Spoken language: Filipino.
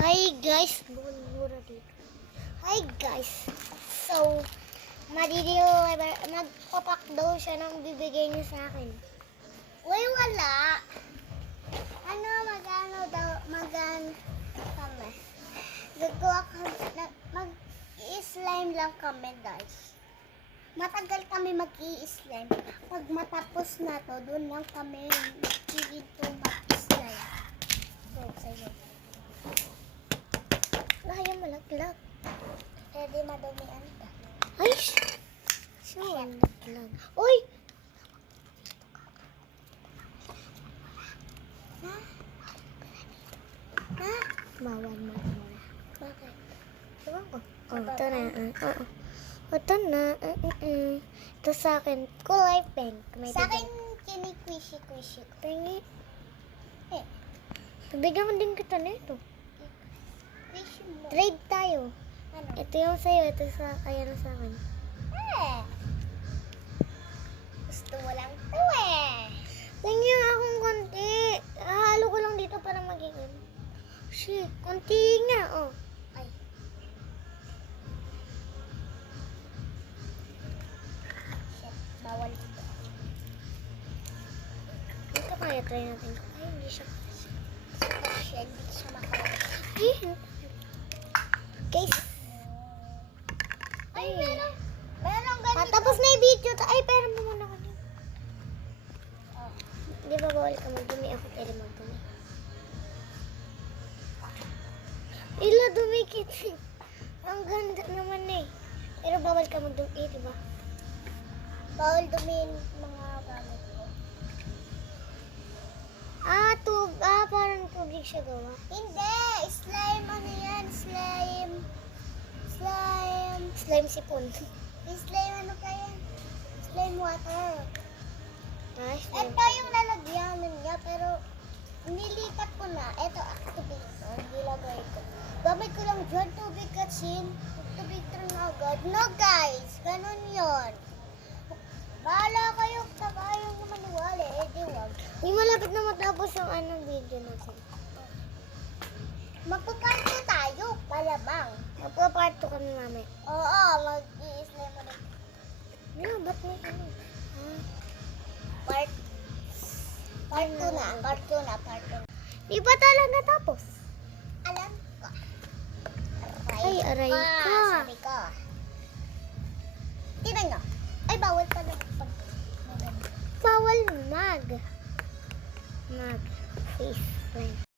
Hi guys, mura dito. Hi guys. So, magpapak daw siya ng bibigay niya sa akin. Uy, wala. Magano kami. Mag-i-slime lang kami guys. Matagal kami mag-i-slime. Pag matapos na to, doon lang kami dito mag-slime. So, sa'yo. Kaya malaglag. Pwede madumian ka. Ay! So, malaglag. Uy! Ha? Ha? Bawal mo muna. Bakit? Ewan ko. Oh, ito na. Oo. Ito na. Ito sa akin. Kulay pink. Sa akin, kinikwishy-kwishy. Tingi. Bigyan mo din kita na ito. Trade tayo. Ano? Ito yung sa'yo, ito sa kaya na sa akin. Gusto mo lang ito Tingnan akong konti. Halo ko lang dito para magiging. Shit, konti nga, oh. Ay. Shit, bawal dito. Dito kaya try natin. Ay, hindi siya hindi siya makakaya. Guys. Ay, meron ganito. Tapos na yung video. Ay, pero mo muna ka niyo. Di ba bawal ka magdumi? Ako pwede magdumi. Ila, dumikit. Ang ganda naman eh. Pero bawal ka magdumi, di ba? Bawal dumiin mga gamit ko. Parang tubig siya gawa. Hindi! Slime, ano yan? Slime sipon. Slime, ano pa yan? Slime water. Ito yung lalagyanan niya, pero nilipat ko na. Ito, activator. Nilagay ko. Gamit ko lang dyan, tubig katsin. Activator na agad. No, guys! Ganun yun. Bahala kayo sa kayong maniwala. Di wag. Hindi malapit na matapos yung video natin. Magpaparto tayo, palabang. Magpaparto kami mamaya. Oo, mag-i-slime ulit. No, ba't may ano? Part 2 na. Di ba talaga tapos? Alam ko. Aray ka. Sabi ko. Tingnan nyo. Ay, bawal pala. Bawal face.